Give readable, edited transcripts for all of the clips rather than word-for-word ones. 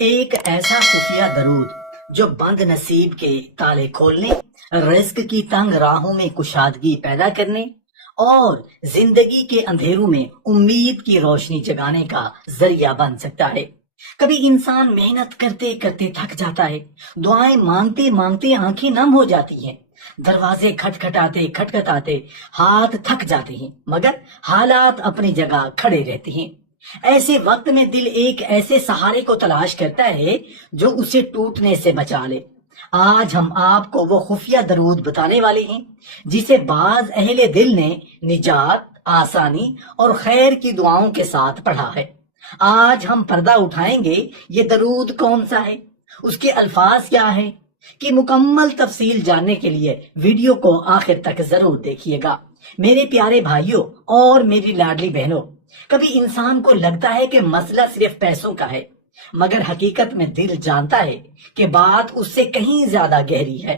ایک ایسا خفیہ درود جو بند نصیب کے تالے کھولنے، رزق کی تنگ راہوں میں کشادگی پیدا کرنے اور زندگی کے اندھیروں میں امید کی روشنی جگانے کا ذریعہ بن سکتا ہے۔ کبھی انسان محنت کرتے کرتے تھک جاتا ہے، دعائیں مانگتے مانگتے آنکھیں نم ہو جاتی ہیں، دروازے کھٹکھٹاتے ہاتھ تھک جاتے ہیں، مگر حالات اپنی جگہ کھڑے رہتے ہیں۔ ایسے وقت میں دل ایک ایسے سہارے کو تلاش کرتا ہے جو اسے ٹوٹنے سے بچا لے۔ آج ہم آپ کو وہ خفیہ درود بتانے والے ہیں جسے بعض اہل دل نے نجات، آسانی اور خیر کی دعاؤں کے ساتھ پڑھا ہے۔ آج ہم پردہ اٹھائیں گے یہ درود کون سا ہے، اس کے الفاظ کیا ہیں، کہ مکمل تفصیل جاننے کے لیے ویڈیو کو آخر تک ضرور دیکھیے گا۔ میرے پیارے بھائیوں اور میری لاڈلی بہنوں، کبھی انسان کو لگتا ہے کہ مسئلہ صرف پیسوں کا ہے، مگر حقیقت میں دل جانتا ہے کہ بات اس سے کہیں زیادہ گہری ہے۔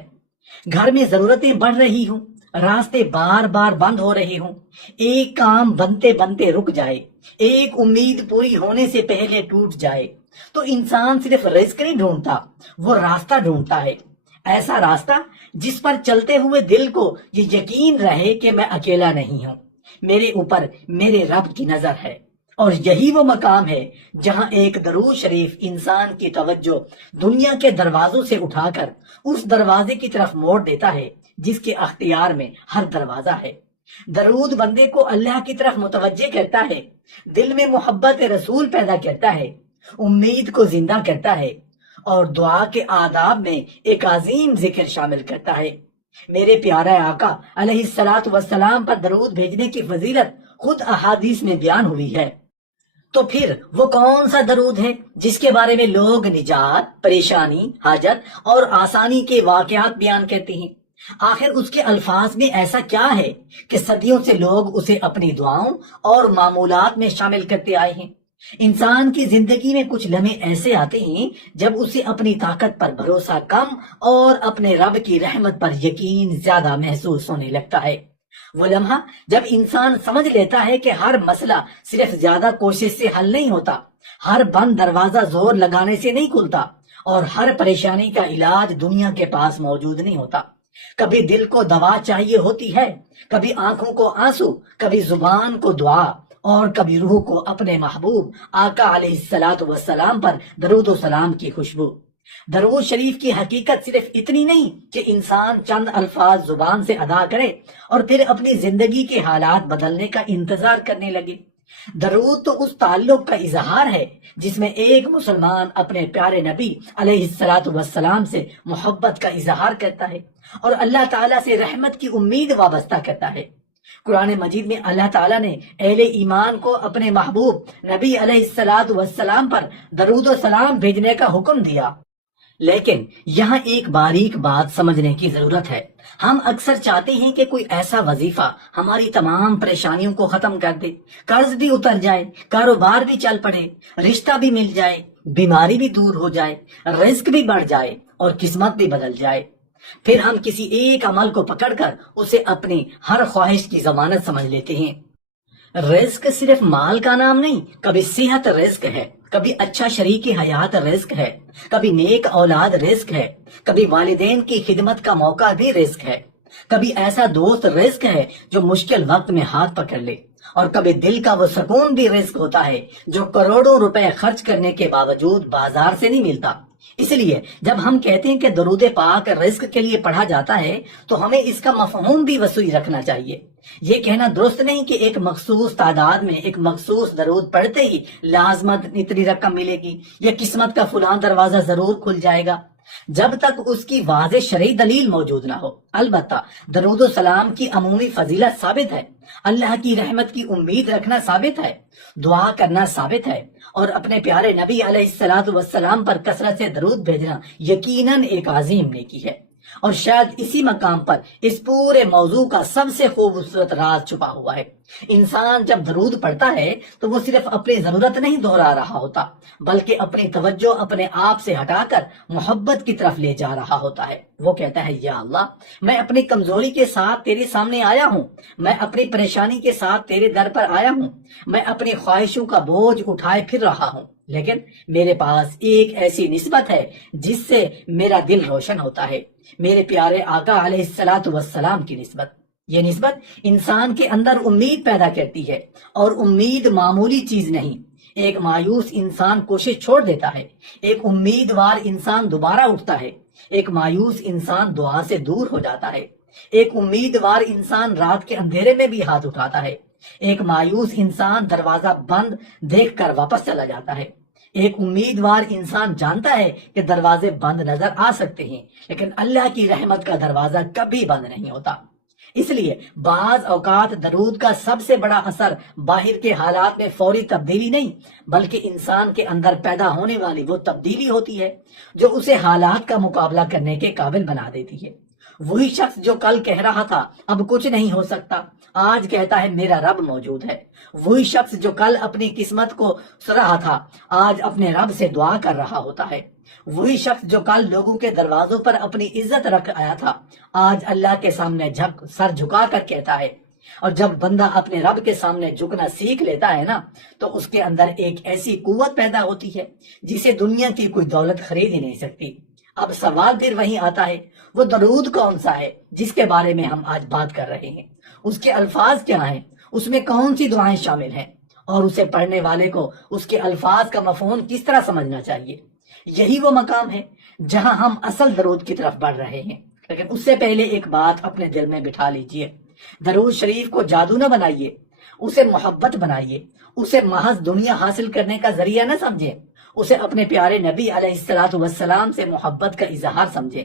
گھر میں ضرورتیں بڑھ رہی ہوں، راستے بار بار بند ہو رہے ہوں، ایک کام بنتے بنتے رک جائے، ایک امید پوری ہونے سے پہلے ٹوٹ جائے، تو انسان صرف رزق نہیں ڈھونڈتا، وہ راستہ ڈھونڈتا ہے۔ ایسا راستہ جس پر چلتے ہوئے دل کو یہ یقین رہے کہ میں اکیلا نہیں ہوں، میرے اوپر میرے رب کی نظر ہے۔ اور یہی وہ مقام ہے جہاں ایک درود شریف انسان کی توجہ دنیا کے دروازوں سے اٹھا کر اس دروازے کی طرف موڑ دیتا ہے جس کے اختیار میں ہر دروازہ ہے۔ درود بندے کو اللہ کی طرف متوجہ کرتا ہے، دل میں محبت رسول پیدا کرتا ہے، امید کو زندہ کرتا ہے اور دعا کے آداب میں ایک عظیم ذکر شامل کرتا ہے۔ میرے پیارے آقا علیہ الصلوۃ والسلام پر درود بھیجنے کی فضیلت خود احادیث میں بیان ہوئی ہے۔ تو پھر وہ کون سا درود ہے جس کے بارے میں لوگ نجات، پریشانی، حاجت اور آسانی کے واقعات بیان کرتے ہیں؟ آخر اس کے الفاظ میں ایسا کیا ہے کہ صدیوں سے لوگ اسے اپنی دعاؤں اور معمولات میں شامل کرتے آئے ہیں؟ انسان کی زندگی میں کچھ لمحے ایسے آتے ہیں جب اسے اپنی طاقت پر بھروسہ کم اور اپنے رب کی رحمت پر یقین زیادہ محسوس ہونے لگتا ہے۔ وہ لمحہ جب انسان سمجھ لیتا ہے کہ ہر مسئلہ صرف زیادہ کوشش سے حل نہیں ہوتا، ہر بند دروازہ زور لگانے سے نہیں کھلتا، اور ہر پریشانی کا علاج دنیا کے پاس موجود نہیں ہوتا۔ کبھی دل کو دوا چاہیے ہوتی ہے، کبھی آنکھوں کو آنسو، کبھی زبان کو دعا، اور کبھی روح کو اپنے محبوب آقا علیہ الصلوۃ والسلام پر درود و سلام کی خوشبو۔ درود شریف کی حقیقت صرف اتنی نہیں کہ انسان چند الفاظ زبان سے ادا کرے اور پھر اپنی زندگی کے حالات بدلنے کا انتظار کرنے لگے۔ درود تو اس تعلق کا اظہار ہے جس میں ایک مسلمان اپنے پیارے نبی علیہ الصلوۃ والسلام سے محبت کا اظہار کرتا ہے اور اللہ تعالیٰ سے رحمت کی امید وابستہ کرتا ہے۔ قرآن مجید میں اللہ تعالیٰ نے اہل ایمان کو اپنے محبوب نبی علیہ الصلوۃ والسلام پر درود و سلام بھیجنے کا حکم دیا، لیکن یہاں ایک باریک بات سمجھنے کی ضرورت ہے۔ ہم اکثر چاہتے ہیں کہ کوئی ایسا وظیفہ ہماری تمام پریشانیوں کو ختم کر دے، قرض بھی اتر جائے، کاروبار بھی چل پڑے، رشتہ بھی مل جائے، بیماری بھی دور ہو جائے، رزق بھی بڑھ جائے اور قسمت بھی بدل جائے۔ پھر ہم کسی ایک عمل کو پکڑ کر اسے اپنی ہر خواہش کی ضمانت سمجھ لیتے ہیں۔ رزق صرف مال کا نام نہیں، کبھی صحت رزق ہے، کبھی اچھا شریک حیات رزق ہے، کبھی نیک اولاد رزق ہے، کبھی والدین کی خدمت کا موقع بھی رزق ہے، کبھی ایسا دوست رزق ہے جو مشکل وقت میں ہاتھ پکڑ لے، اور کبھی دل کا وہ سکون بھی رزق ہوتا ہے جو کروڑوں روپے خرچ کرنے کے باوجود بازار سے نہیں ملتا۔ اس لیے جب ہم کہتے ہیں کہ درود پاک رزق کے لیے پڑھا جاتا ہے تو ہمیں اس کا مفہوم بھی وسیع رکھنا چاہیے۔ یہ کہنا درست نہیں کہ ایک مخصوص تعداد میں ایک مخصوص درود پڑھتے ہی لازمت اتنی رقم ملے گی یا قسمت کا فلاں دروازہ ضرور کھل جائے گا، جب تک اس کی واضح شرعی دلیل موجود نہ ہو۔ البتہ درود و سلام کی عمومی فضیلت ثابت ہے، اللہ کی رحمت کی امید رکھنا ثابت ہے، دعا کرنا ثابت ہے، اور اپنے پیارے نبی علیہ الصلوۃ والسلام پر کثرت سے درود بھیجنا یقیناً ایک عظیم نیکی ہے۔ اور شاید اسی مقام پر اس پورے موضوع کا سب سے خوبصورت راز چھپا ہوا ہے۔ انسان جب درود پڑھتا ہے تو وہ صرف اپنی ضرورت نہیں دہرا رہا ہوتا، بلکہ اپنی توجہ اپنے آپ سے ہٹا کر محبت کی طرف لے جا رہا ہوتا ہے۔ وہ کہتا ہے یا اللہ، میں اپنی کمزوری کے ساتھ تیرے سامنے آیا ہوں، میں اپنی پریشانی کے ساتھ تیرے در پر آیا ہوں، میں اپنی خواہشوں کا بوجھ اٹھائے پھر رہا ہوں، لیکن میرے پاس ایک ایسی نسبت ہے جس سے میرا دل روشن ہوتا ہے، میرے پیارے آقا علیہ السلام کی نسبت۔ یہ نسبت انسان کے اندر امید پیدا کرتی ہے، اور امید معمولی چیز نہیں۔ ایک مایوس انسان کوشش چھوڑ دیتا ہے، ایک امیدوار انسان دوبارہ اٹھتا ہے، ایک مایوس انسان دعا سے دور ہو جاتا ہے، ایک امیدوار انسان رات کے اندھیرے میں بھی ہاتھ اٹھاتا ہے، ایک مایوس انسان دروازہ بند دیکھ کر واپس چلا جاتا ہے، ایک امیدوار انسان جانتا ہے کہ دروازے بند نظر آ سکتے ہیں، لیکن اللہ کی رحمت کا دروازہ کبھی بند نہیں ہوتا۔ اس لیے بعض اوقات درود کا سب سے بڑا اثر باہر کے حالات میں فوری تبدیلی نہیں، بلکہ انسان کے اندر پیدا ہونے والی وہ تبدیلی ہوتی ہے جو اسے حالات کا مقابلہ کرنے کے قابل بنا دیتی ہے۔ وہی شخص جو کل کہہ رہا تھا اب کچھ نہیں ہو سکتا، آج کہتا ہے میرا رب موجود ہے۔ وہی شخص جو کل اپنی قسمت کو سراہا تھا، آج اپنے رب سے دعا کر رہا ہوتا ہے۔ وہی شخص جو کل لوگوں کے دروازوں پر اپنی عزت رکھ آیا تھا، آج اللہ کے سامنے سر جھکا کر کہتا ہے۔ اور جب بندہ اپنے رب کے سامنے جھکنا سیکھ لیتا ہے نا، تو اس کے اندر ایک ایسی قوت پیدا ہوتی ہے جسے دنیا کی کوئی دولت خرید ہی نہیں سکتی۔ اب سوال پھر وہیں آتا ہے، وہ درود کون سا ہے جس کے بارے میں ہم آج بات کر رہے ہیں؟ اس کے الفاظ کیا ہیں؟ اس میں کون سی دعائیں شامل ہیں؟ اور اسے پڑھنے والے کو اس کے الفاظ کا مفہوم کس طرح سمجھنا چاہیے؟ یہی وہ مقام ہے جہاں ہم اصل درود کی طرف بڑھ رہے ہیں، لیکن اس سے پہلے ایک بات اپنے دل میں بٹھا لیجئے۔ درود شریف کو جادو نہ بنائیے، اسے محبت بنائیے، اسے محض دنیا حاصل کرنے کا ذریعہ نہ سمجھیں، اسے اپنے پیارے نبی علیہ السلام سے محبت کا اظہار سمجھیں۔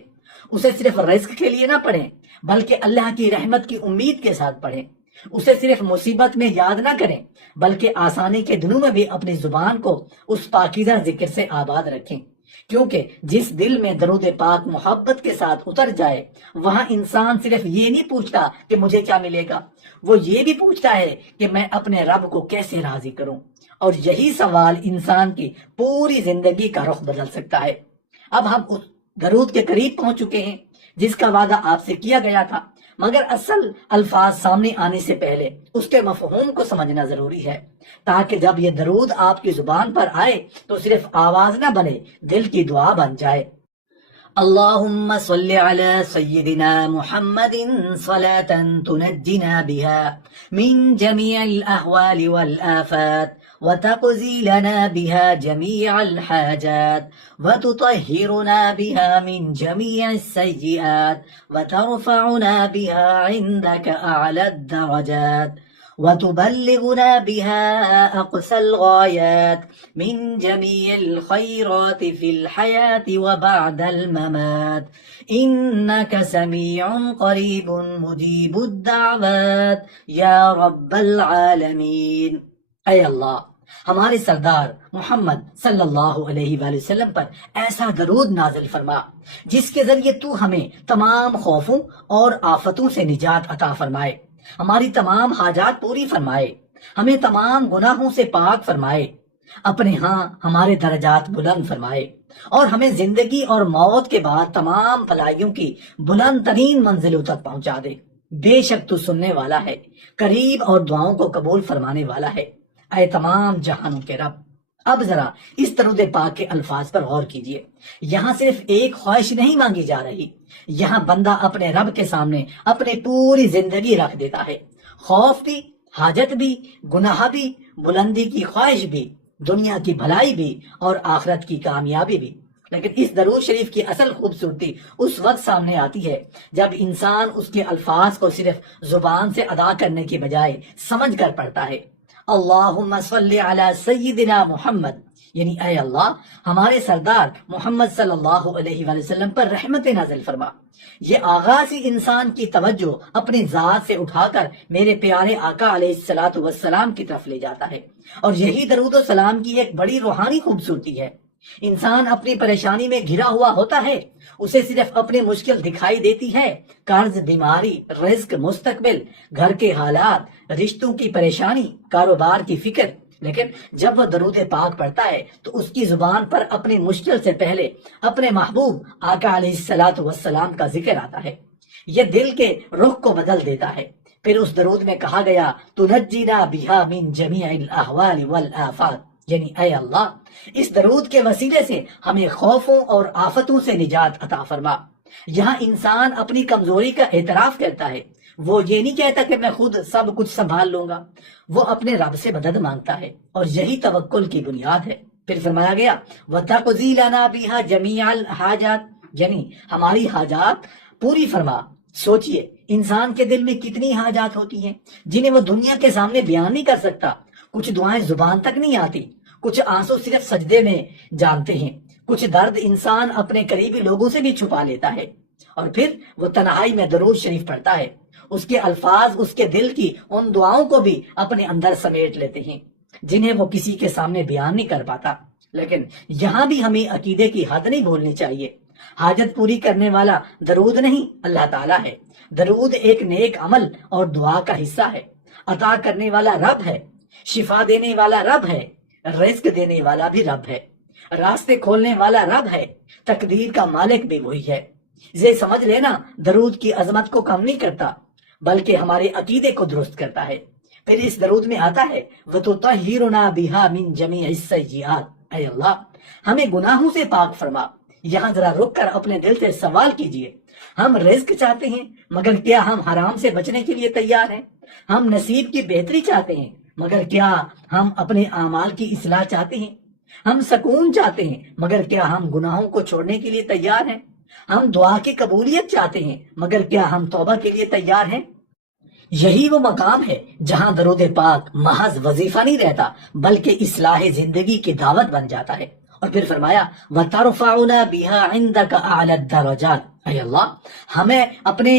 اسے صرف رزق کے لیے نہ پڑھیں، بلکہ اللہ کی رحمت کی امید کے ساتھ پڑھیں۔ اسے صرف مصیبت میں یاد نہ کریں، بلکہ آسانی کے دنوں میں بھی اپنی زبان کو اس پاکیزہ ذکر سے آباد رکھیں، کیونکہ جس دل میں درود پاک محبت کے ساتھ اتر جائے، وہاں انسان صرف یہ نہیں پوچھتا کہ مجھے کیا ملے گا، وہ یہ بھی پوچھتا ہے کہ میں اپنے رب کو کیسے راضی کروں۔ اور یہی سوال انسان کی پوری زندگی کا رخ بدل سکتا ہے۔ اب ہم اس درود کے قریب پہنچ چکے ہیں جس کا وعدہ آپ سے کیا گیا تھا، مگر اصل الفاظ سامنے آنے سے پہلے اس کے مفہوم کو سمجھنا ضروری ہے، تاکہ جب یہ درود آپ کی زبان پر آئے تو صرف آواز نہ بنے، دل کی دعا بن جائے۔ اللہم صل علی سیدنا محمد صلاة تنجنا بها من جميع الأهوال والآفات وتقضي لنا بها جميع الحاجات وتطهرنا بها من جميع السيئات وترفعنا بها عندك أعلى الدرجات وتبلغنا بها أقصى الغايات من جميع الخيرات في الحياة وبعد الممات إنك سميع قريب مجيب الدعوات يا رب العالمين۔ اے اللہ، ہمارے سردار محمد صلی اللہ علیہ وآلہ وسلم پر ایسا درود نازل فرما جس کے ذریعے تو ہمیں تمام خوفوں اور آفتوں سے نجات عطا فرمائے، ہماری تمام حاجات پوری فرمائے، ہمیں تمام گناہوں سے پاک فرمائے، اپنے ہاں ہمارے درجات بلند فرمائے، اور ہمیں زندگی اور موت کے بعد تمام بھلائیوں کی بلند ترین منزلوں تک پہنچا دے۔ بے شک تو سننے والا ہے، قریب اور دعاؤں کو قبول فرمانے والا ہے، اے تمام جہانوں کے رب۔ اب ذرا اس درود پاک کے الفاظ پر غور کیجئے۔ یہاں صرف ایک خواہش نہیں مانگی جا رہی، یہاں بندہ اپنے رب کے سامنے اپنی پوری زندگی رکھ دیتا ہے، خوف بھی، حاجت بھی، گناہ بھی، بلندی کی خواہش بھی، دنیا کی بھلائی بھی اور آخرت کی کامیابی بھی۔ لیکن اس درود شریف کی اصل خوبصورتی اس وقت سامنے آتی ہے جب انسان اس کے الفاظ کو صرف زبان سے ادا کرنے کی بجائے سمجھ کر پڑھتا ہے۔ اللہم صلی علی سیدنا محمد، یعنی اے اللہ ہمارے سردار محمد صلی اللہ علیہ وآلہ وسلم پر رحمت نازل فرما۔ یہ آغاز ہی انسان کی توجہ اپنی ذات سے اٹھا کر میرے پیارے آقا علیہ السلام کی طرف لے جاتا ہے، اور یہی درود و سلام کی ایک بڑی روحانی خوبصورتی ہے۔ انسان اپنی پریشانی میں گھرا ہوا ہوتا ہے، اسے صرف اپنی مشکل دکھائی دیتی ہے، قرض، بیماری، رزق، مستقبل، گھر کے حالات، رشتوں کی پریشانی، کاروبار کی فکر۔ لیکن جب وہ درود پاک پڑھتا ہے تو اس کی زبان پر اپنی مشکل سے پہلے اپنے محبوب آقا علیہ الصلوۃ والسلام کا ذکر آتا ہے۔ یہ دل کے رخ کو بدل دیتا ہے۔ پھر اس درود میں کہا گیا تنجینا بہا من جمیع الاحوال والآفات، یعنی اے اللہ اس درود کے وسیلے سے ہمیں خوفوں اور آفتوں سے نجات عطا فرما۔ یہاں انسان اپنی کمزوری کا اعتراف کرتا ہے، وہ یہ نہیں کہتا کہ میں خود سب کچھ سنبھال لوں گا، وہ اپنے رب سے مدد مانگتا ہے، اور یہی توکل کی بنیاد ہے۔ پھر فرمایا گیا وَتَقْضِي لَنَا بِهَا جَمِيعَ الْحَاجَاتِ، یعنی ہماری حاجات پوری فرما۔ سوچئے انسان کے دل میں کتنی حاجات ہوتی ہیں جنہیں وہ دنیا کے سامنے بیان نہیں کر سکتا۔ کچھ دعائیں زبان تک نہیں آتی، کچھ آنسو صرف سجدے میں جانتے ہیں، کچھ درد انسان اپنے قریبی لوگوں سے بھی چھپا لیتا ہے، اور پھر وہ تنہائی میں درود شریف پڑھتا ہے، اس کے الفاظ اس کے دل کی ان دعاؤں کو بھی اپنے اندر سمیٹ لیتے ہیں جنہیں وہ کسی کے سامنے بیان نہیں کر پاتا۔ لیکن یہاں بھی ہمیں عقیدے کی حد نہیں بھولنی چاہیے۔ حاجت پوری کرنے والا درود نہیں، اللہ تعالیٰ ہے۔ درود ایک نیک عمل اور دعا کا حصہ ہے۔ عطا کرنے والا رب ہے، شفا دینے والا رب ہے، رزق دینے والا بھی رب ہے، راستے کھولنے والا رب ہے، تقدیر کا مالک بھی وہی ہے۔ یہ سمجھ لینا درود کی عظمت کو کم نہیں کرتا بلکہ ہمارے عقیدے کو درست کرتا ہے۔ پھر اس درود میں آتا ہے وَتُطَهِّرُنَا بِهَا مِن جَمِيعِ السَّيِّئَاتِ، اے اللہ ہمیں گناہوں سے پاک فرما۔ یہاں ذرا رک کر اپنے دل سے سوال کیجئے، ہم رزق چاہتے ہیں مگر کیا ہم حرام سے بچنے کے لیے تیار ہیں؟ ہم نصیب کی بہتری چاہتے ہیں مگر کیا ہم اپنے اعمال کی اصلاح چاہتے ہیں؟ ہم سکون چاہتے ہیں مگر کیا ہم گناہوں کو چھوڑنے کے لیے تیار ہیں؟ ہم دعا کی قبولیت چاہتے ہیں مگر کیا ہم توبہ کے لیے تیار ہیں؟ یہی وہ مقام ہے جہاں درود پاک محض وظیفہ نہیں رہتا بلکہ اصلاح زندگی کی دعوت بن جاتا ہے۔ اور پھر فرمایا وَتَرْفَعُنَا بِهَا عِنْدَكَ أَعْلَى الدَّرَجَاتِ، اے اللہ ہمیں اپنے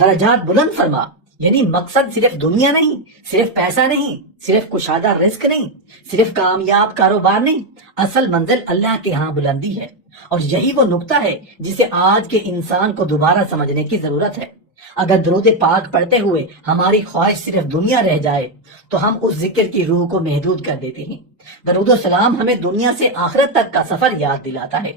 درجات بلند فرما۔ یعنی مقصد صرف دنیا نہیں، صرف پیسہ نہیں، صرف کشادہ رزق نہیں، صرف کامیاب کاروبار نہیں، اصل منزل اللہ کے ہاں بلندی ہے۔ اور یہی وہ نقطہ ہے جسے آج کے انسان کو دوبارہ سمجھنے کی ضرورت ہے۔ اگر درود پاک پڑھتے ہوئے ہماری خواہش صرف دنیا رہ جائے تو ہم اس ذکر کی روح کو محدود کر دیتے ہیں۔ درود و سلام ہمیں دنیا سے آخرت تک کا سفر یاد دلاتا ہے۔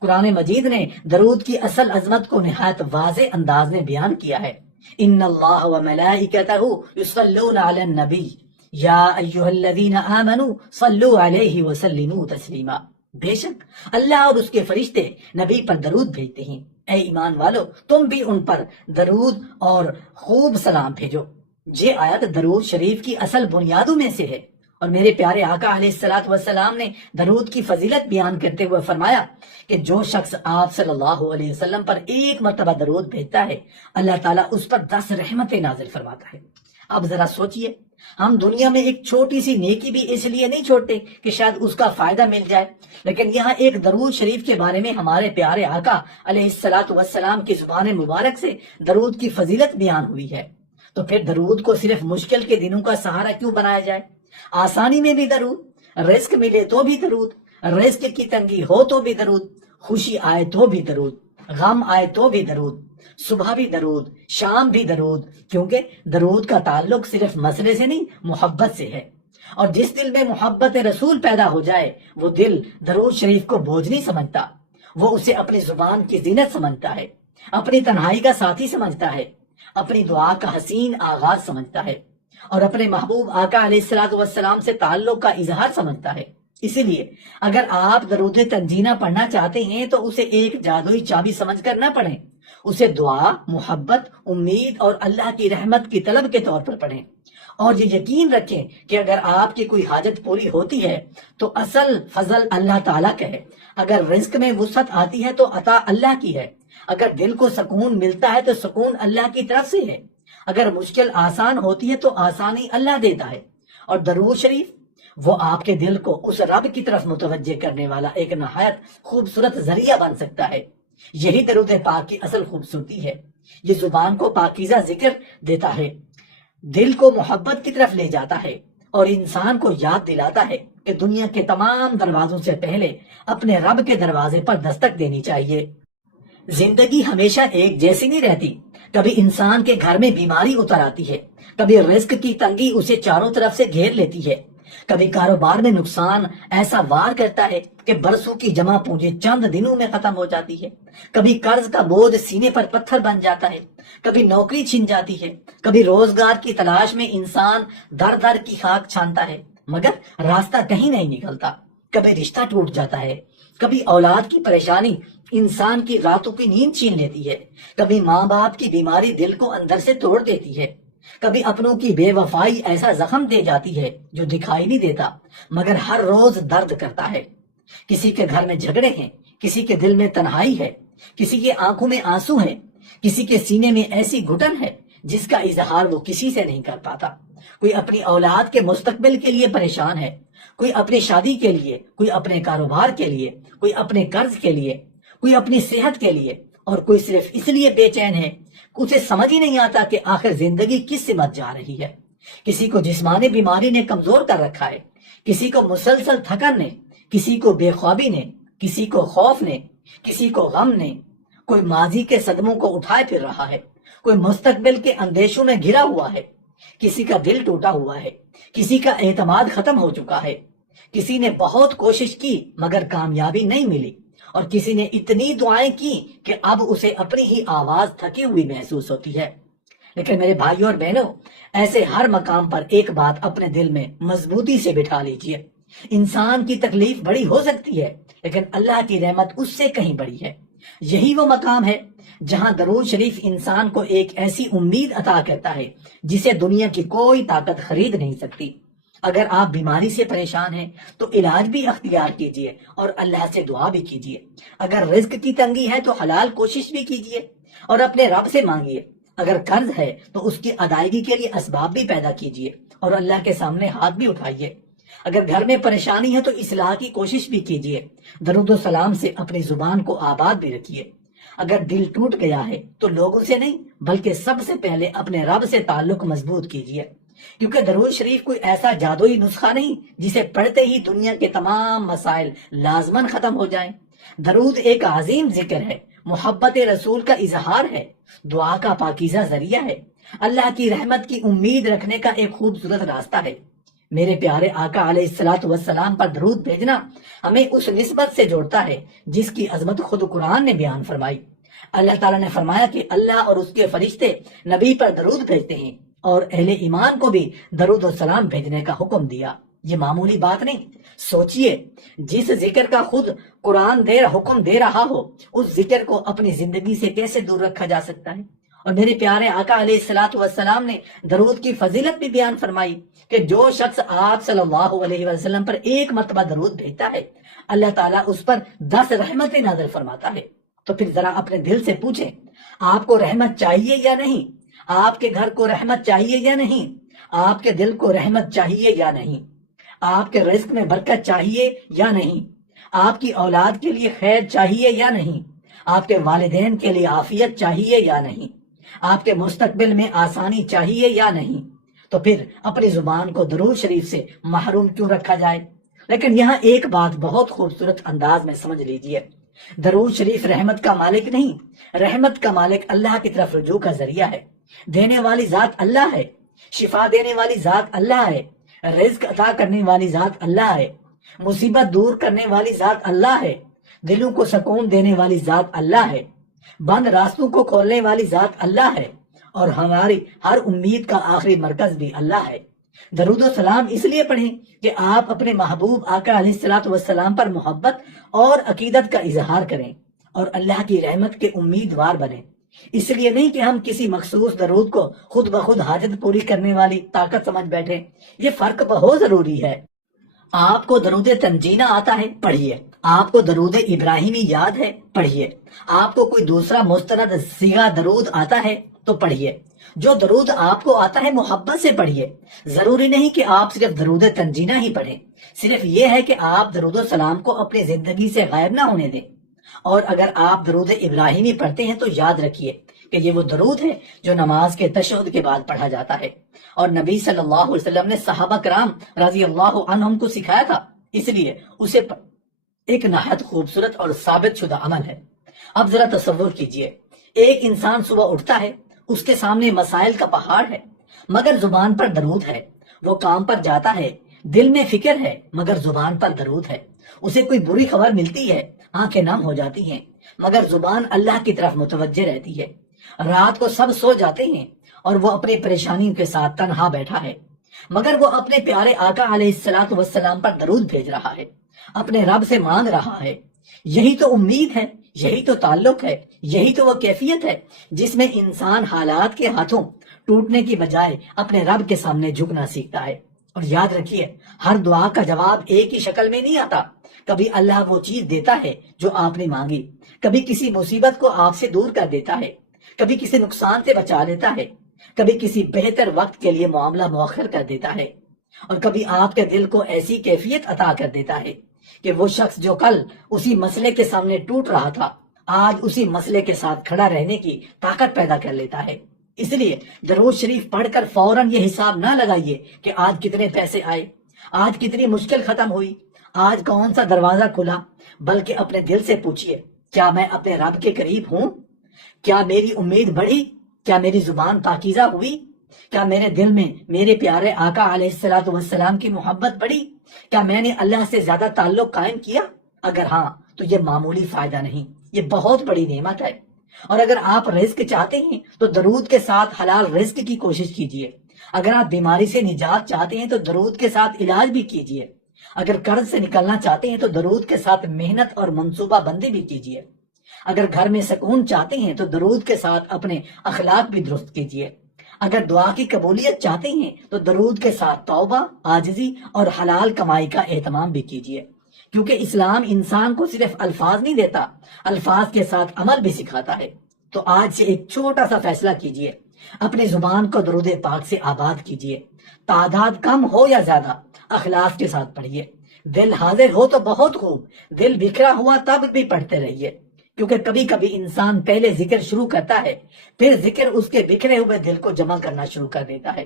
قرآن مجید نے درود کی اصل عظمت کو نہایت واضح انداز میں بیان کیا ہے۔ ان اللہ وملائکتہ یصلون علی النبی یا ایھا الذین آمنوا صلوا علیہ وسلموا تسلیما، بے شک اللہ اور اس کے فرشتے نبی پر درود بھیجتے ہیں، اے ایمان والو تم بھی ان پر درود اور خوب سلام بھیجو۔ یہ آیت درود شریف کی اصل بنیادوں میں سے ہے، اور میرے پیارے آقا علیہ الصلوۃ والسلام نے درود کی فضیلت بیان کرتے ہوئے فرمایا کہ جو شخص آپ صلی اللہ علیہ وسلم پر ایک مرتبہ درود بھیجتا ہے اللہ تعالیٰ اس پر 10 رحمتیں نازل فرماتا ہے۔ اب ذرا سوچئے، ہم دنیا میں ایک چھوٹی سی نیکی بھی اس لیے نہیں چھوڑتے کہ شاید اس کا فائدہ مل جائے، لیکن یہاں ایک درود شریف کے بارے میں ہمارے پیارے آقا علیہ الصلوۃ والسلام کی زبان مبارک سے درود کی فضیلت بیان ہوئی ہے، تو پھر درود کو صرف مشکل کے دنوں کا سہارا کیوں بنایا جائے؟ آسانی میں بھی درود، رزق ملے تو بھی درود، رزق کی تنگی ہو تو بھی درود، خوشی آئے تو بھی درود، غم آئے تو بھی درود، صبح بھی درود، شام بھی درود، کیونکہ درود کا تعلق صرف مسئلے سے نہیں محبت سے ہے، اور جس دل میں محبت رسول پیدا ہو جائے وہ دل درود شریف کو بوجھ نہیں سمجھتا، وہ اسے اپنی زبان کی زینت سمجھتا ہے، اپنی تنہائی کا ساتھی سمجھتا ہے، اپنی دعا کا حسین آغاز سمجھتا ہے، اور اپنے محبوب آقا علیہ الصلوۃ والسلام سے تعلق کا اظہار سمجھتا ہے۔ اسی لیے اگر آپ درود تنجینہ پڑھنا چاہتے ہیں تو اسے ایک جادوئی چابی سمجھ کر نہ پڑھیں، اسے دعا، محبت، امید اور اللہ کی رحمت کی طلب کے طور پر پڑھیں، اور یہ یقین رکھیں کہ اگر آپ کی کوئی حاجت پوری ہوتی ہے تو اصل فضل اللہ تعالیٰ کا ہے، اگر رزق میں وسعت آتی ہے تو عطا اللہ کی ہے، اگر دل کو سکون ملتا ہے تو سکون اللہ کی طرف سے ہے، اگر مشکل آسان ہوتی ہے تو آسانی اللہ دیتا ہے۔ اور درود شریف وہ آپ کے دل کو اس رب کی طرف متوجہ کرنے والا ایک نہایت خوبصورت ذریعہ بن سکتا ہے۔ یہی درود پاک کی اصل خوبصورتی ہے، یہ زبان کو پاکیزہ ذکر دیتا ہے، دل کو محبت کی طرف لے جاتا ہے، اور انسان کو یاد دلاتا ہے کہ دنیا کے تمام دروازوں سے پہلے اپنے رب کے دروازے پر دستک دینی چاہیے۔ زندگی ہمیشہ ایک جیسی نہیں رہتی، کبھی انسان کے گھر میں بیماری اتر آتی ہے، کبھی رزق کی تنگی اسے چاروں طرف سے گھیر لیتی ہے، کبھی کاروبار میں نقصان ایسا وار کرتا ہے کہ برسوں کی جمع پونجی چند دنوں میں ختم ہو جاتی ہے، کبھی قرض کا بوجھ سینے پر پتھر بن جاتا ہے، کبھی نوکری چھن جاتی ہے، کبھی روزگار کی تلاش میں انسان در در کی خاک چھانتا ہے مگر راستہ کہیں نہیں نکلتا، کبھی رشتہ ٹوٹ جاتا ہے، کبھی اولاد کی پریشانی انسان کی راتوں کی نیند چھین لیتی ہے، کبھی ماں باپ کی بیماری دل کو اندر سے توڑ دیتی ہے، کبھی اپنوں کی بے وفائی ایسا زخم دے جاتی ہے جو دکھائی نہیں دیتا مگر ہر روز درد کرتا ہے۔ کسی کے گھر میں جھگڑے ہیں، کسی کے دل میں تنہائی ہے، کسی کے آنکھوں میں آنسو ہیں، کسی کے سینے میں ایسی گھٹن ہے جس کا اظہار وہ کسی سے نہیں کر پاتا۔ کوئی اپنی اولاد کے مستقبل کے لیے پریشان ہے، کوئی اپنی شادی کے لیے، کوئی اپنے کاروبار کے لیے، کوئی اپنے قرض کے لیے، کوئی اپنی صحت کے لیے، اور کوئی صرف اس لیے بے چین ہے، اسے سمجھ ہی نہیں آتا کہ آخر زندگی کس سمت جا رہی ہے۔ کسی کو جسمانی بیماری نے کمزور کر رکھا ہے، کسی کو مسلسل تھکن نے، کسی کو بے خوابی نے، کسی کو خوف نے، کسی کو غم نے، کوئی ماضی کے صدموں کو اٹھائے پھر رہا ہے، کوئی مستقبل کے اندیشوں میں گھرا ہوا ہے، کسی کا دل ٹوٹا ہوا ہے، کسی کا اعتماد ختم ہو چکا ہے، کسی نے بہت کوشش کی مگر کامیابی نہیں ملی، اور کسی نے اتنی دعائیں کی کہ اب اسے اپنی ہی آواز تھکی ہوئی محسوس ہوتی ہے۔ لیکن میرے بھائیوں اور بہنوں، ایسے ہر مقام پر ایک بات اپنے دل میں مضبوطی سے بٹھا لیجئے، انسان کی تکلیف بڑی ہو سکتی ہے لیکن اللہ کی رحمت اس سے کہیں بڑی ہے۔ یہی وہ مقام ہے جہاں درود شریف انسان کو ایک ایسی امید عطا کرتا ہے جسے دنیا کی کوئی طاقت خرید نہیں سکتی۔ اگر آپ بیماری سے پریشان ہیں تو علاج بھی اختیار کیجئے اور اللہ سے دعا بھی کیجئے۔ اگر رزق کی تنگی ہے تو حلال کوشش بھی کیجئے اور اپنے رب سے مانگیے۔ اگر قرض ہے تو اس کی ادائیگی کے لیے اسباب بھی پیدا کیجئے اور اللہ کے سامنے ہاتھ بھی اٹھائیے۔ اگر گھر میں پریشانی ہے تو اصلاح کی کوشش بھی کیجئے، درود و سلام سے اپنی زبان کو آباد بھی رکھیے۔ اگر دل ٹوٹ گیا ہے تو لوگوں سے نہیں بلکہ سب سے پہلے اپنے رب سے تعلق مضبوط کیجئے، کیونکہ درود شریف کوئی ایسا جادوئی نسخہ نہیں جسے پڑھتے ہی دنیا کے تمام مسائل لازماً ختم ہو جائیں۔ درود ایک عظیم ذکر ہے، محبت رسول کا اظہار ہے، دعا کا پاکیزہ ذریعہ ہے، اللہ کی رحمت کی امید رکھنے کا ایک خوبصورت راستہ ہے۔ میرے پیارے آقا علیہ الصلوۃ والسلام پر درود بھیجنا ہمیں اس نسبت سے جوڑتا ہے جس کی عظمت خود قرآن نے بیان فرمائی۔ اللہ تعالیٰ نے فرمایا کہ اللہ اور اس کے فرشتے نبی پر درود بھیجتے ہیں اور اہل ایمان کو بھی درود و سلام بھیجنے کا حکم دیا۔ یہ معمولی بات نہیں، سوچئے جس ذکر کا خود قرآن حکم دے رہا ہو اس ذکر کو اپنی زندگی سے کیسے دور رکھا جا سکتا ہے۔ اور میرے پیارے آقا علیہ الصلوۃ والسلام نے درود کی فضیلت بھی بیان فرمائی کہ جو شخص آپ صلی اللہ علیہ وسلم پر ایک مرتبہ درود بھیجتا ہے اللہ تعالیٰ اس پر 10 رحمتیں نازل فرماتا ہے۔ تو پھر ذرا اپنے دل سے پوچھیں، آپ کو رحمت چاہیے یا نہیں؟ آپ کے گھر کو رحمت چاہیے یا نہیں؟ آپ کے دل کو رحمت چاہیے یا نہیں؟ آپ کے رزق میں برکت چاہیے یا نہیں؟ آپ کی اولاد کے لیے خیر چاہیے یا نہیں؟ آپ کے والدین کے لیے عافیت چاہیے یا نہیں؟ آپ کے مستقبل میں آسانی چاہیے یا نہیں؟ تو پھر اپنی زبان کو درود شریف سے محروم کیوں رکھا جائے؟ لیکن یہاں ایک بات بہت خوبصورت انداز میں سمجھ لیجئے، درود شریف رحمت کا مالک نہیں، رحمت کا مالک اللہ کی طرف رجوع کا ذریعہ ہے۔ دینے والی ذات اللہ ہے، شفا دینے والی ذات اللہ ہے، رزق عطا کرنے والی ذات اللہ ہے، مصیبت دور کرنے والی ذات اللہ ہے، دلوں کو سکون دینے والی ذات اللہ ہے، بند راستوں کو کھولنے والی ذات اللہ ہے، اور ہماری ہر امید کا آخری مرکز بھی اللہ ہے۔ درود و سلام اس لیے پڑھیں کہ آپ اپنے محبوب آقا علیہ الصلوۃ والسلام پر محبت اور عقیدت کا اظہار کریں اور اللہ کی رحمت کے امیدوار بنیں، اس لیے نہیں کہ ہم کسی مخصوص درود کو خود بخود حاجت پوری کرنے والی طاقت سمجھ بیٹھیں۔ یہ فرق بہت ضروری ہے۔ آپ کو درود تنجینہ آتا ہے، پڑھیے۔ آپ کو درود ابراہیمی یاد ہے، پڑھیے۔ آپ کو کوئی دوسرا مستند صیغہ درود آتا ہے تو پڑھیے۔ جو درود آپ کو آتا ہے محبت سے پڑھیے۔ ضروری نہیں کہ آپ صرف درود تنجینہ ہی پڑھیں، صرف یہ ہے کہ آپ درود و سلام کو اپنی زندگی سے غائب نہ ہونے دیں۔ اور اگر آپ درود ابراہیمی پڑھتے ہیں تو یاد رکھیے کہ یہ وہ درود ہے جو نماز کے تشہد کے بعد پڑھا جاتا ہے، اور نبی صلی اللہ علیہ وسلم نے صحابہ کرام رضی اللہ عنہم کو سکھایا تھا۔ اس لیے اسے ایک نہایت خوبصورت اور ثابت شدہ عمل ہے۔ اب ذرا تصور کیجئے، ایک انسان صبح اٹھتا ہے، اس کے سامنے مسائل کا پہاڑ ہے مگر زبان پر درود ہے۔ وہ کام پر جاتا ہے، دل میں فکر ہے مگر زبان پر درود ہے۔ اسے کوئی بری خبر ملتی ہے، آنکھیں نم ہو جاتی ہیں مگر زبان اللہ کی طرف متوجہ رہتی ہے۔ رات کو سب سو جاتے ہیں اور وہ اپنی پریشانیوں کے ساتھ تنہا بیٹھا ہے مگر وہ اپنے پیارے آقا علیہ الصلوۃ والسلام پر درود بھیج رہا ہے، اپنے رب سے مانگ رہا ہے۔ یہی تو امید ہے، یہی تو تعلق ہے، یہی تو وہ کیفیت ہے جس میں انسان حالات کے ہاتھوں ٹوٹنے کی بجائے اپنے رب کے سامنے جھکنا سیکھتا ہے۔ اور یاد رکھیے، ہر دعا کا جواب ایک ہی شکل میں نہیں آتا۔ کبھی اللہ وہ چیز دیتا ہے جو آپ نے مانگی، کبھی کسی مصیبت کو آپ سے دور کر دیتا ہے، کبھی کسی نقصان سے بچا لیتا ہے، کبھی کسی بہتر وقت کے لیے معاملہ مؤخر کر دیتا ہے، اور کبھی آپ کے دل کو ایسی کیفیت عطا کر دیتا ہے کہ وہ شخص جو کل اسی مسئلے کے سامنے ٹوٹ رہا تھا، آج اسی مسئلے کے ساتھ کھڑا رہنے کی طاقت پیدا کر لیتا ہے۔ اس لیے درود شریف پڑھ کر فوراً یہ حساب نہ لگائیے کہ آج کتنے پیسے آئے، آج کتنی مشکل ختم ہوئی، آج کون سا دروازہ کھلا، بلکہ اپنے دل سے پوچھئے، کیا میں اپنے رب کے قریب ہوں؟ کیا میری امید بڑھی؟ کیا میری زبان پاکیزہ ہوئی؟ کیا میرے دل میں میرے پیارے آقا علیہ الصلوۃ والسلام کی محبت بڑھی؟ کیا میں نے اللہ سے زیادہ تعلق قائم کیا؟ اگر ہاں تو یہ معمولی فائدہ نہیں، یہ بہت بڑی نعمت ہے۔ اور اگر آپ رزق چاہتے ہیں تو درود کے ساتھ حلال رزق کی کوشش کیجئے۔ اگر آپ بیماری سے نجات چاہتے ہیں تو درود کے ساتھ علاج بھی کیجئے۔ اگر قرض سے نکلنا چاہتے ہیں تو درود کے ساتھ محنت اور منصوبہ بندی بھی کیجئے۔ اگر گھر میں سکون چاہتے ہیں تو درود کے ساتھ اپنے اخلاق بھی درست کیجئے۔ اگر دعا کی قبولیت چاہتے ہیں تو درود کے ساتھ توبہ، عاجزی اور حلال کمائی کا اہتمام بھی کیجئے، کیونکہ اسلام انسان کو صرف الفاظ نہیں دیتا، الفاظ کے ساتھ عمل بھی سکھاتا ہے۔ تو آج سے ایک چھوٹا سا فیصلہ کیجئے، اپنی زبان کو درود پاک سے آباد کیجئے۔ تعداد کم ہو یا زیادہ، اخلاص کے ساتھ پڑھیے۔ دل حاضر ہو تو بہت خوب، دل بکھرا ہوا تب بھی پڑھتے رہیے، کیونکہ کبھی کبھی انسان پہلے ذکر شروع کرتا ہے، پھر ذکر اس کے بکھرے ہوئے دل کو جمع کرنا شروع کر دیتا ہے۔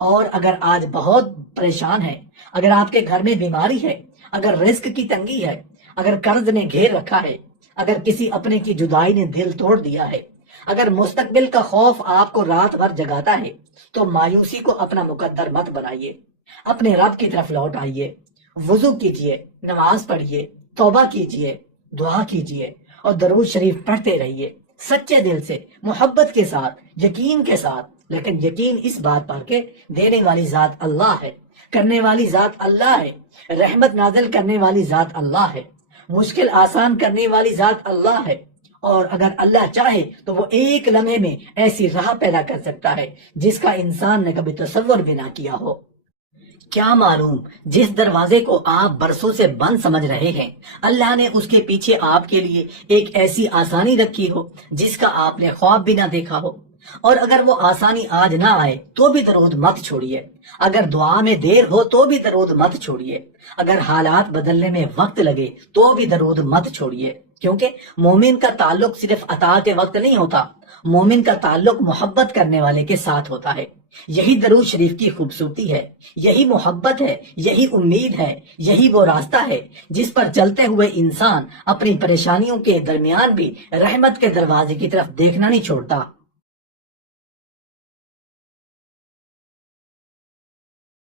اور اگر آج بہت پریشان ہے، اگر آپ کے گھر میں بیماری ہے، اگر رزق کی تنگی ہے، اگر قرض نے گھیر رکھا ہے، اگر کسی اپنے کی جدائی نے دل توڑ دیا ہے، اگر مستقبل کا خوف آپ کو رات بھر جگاتا ہے، تو مایوسی کو اپنا مقدر مت بنائیے، اپنے رب کی طرف لوٹ آئیے، وضو کیجئے، نماز پڑھیے، توبہ کیجئے، دعا کیجئے اور درود شریف پڑھتے رہیے، سچے دل سے، محبت کے ساتھ، یقین کے ساتھ۔ لیکن یقین اس بات پر کہ دینے والی ذات اللہ ہے، کرنے والی ذات اللہ ہے، رحمت نازل کرنے والی ذات اللہ ہے، مشکل آسان کرنے والی ذات اللہ ہے، اور اگر اللہ چاہے تو وہ ایک لمحے میں ایسی راہ پیدا کر سکتا ہے جس کا انسان نے کبھی تصور بھی نہ کیا ہو۔ کیا معلوم جس دروازے کو آپ برسوں سے بند سمجھ رہے ہیں، اللہ نے اس کے پیچھے آپ کے لیے ایک ایسی آسانی رکھی ہو جس کا آپ نے خواب بھی نہ دیکھا ہو۔ اور اگر وہ آسانی آج نہ آئے تو بھی درود مت چھوڑیے، اگر دعا میں دیر ہو تو بھی درود مت چھوڑیے، اگر حالات بدلنے میں وقت لگے تو بھی درود مت چھوڑیے، کیونکہ مومن کا تعلق صرف عطا کے وقت نہیں ہوتا، مومن کا تعلق محبت کرنے والے کے ساتھ ہوتا ہے۔ یہی درود شریف کی خوبصورتی ہے، یہی محبت ہے، یہی امید ہے، یہی وہ راستہ ہے جس پر چلتے ہوئے انسان اپنی پریشانیوں کے درمیان بھی رحمت کے دروازے کی طرف دیکھنا نہیں چھوڑتا۔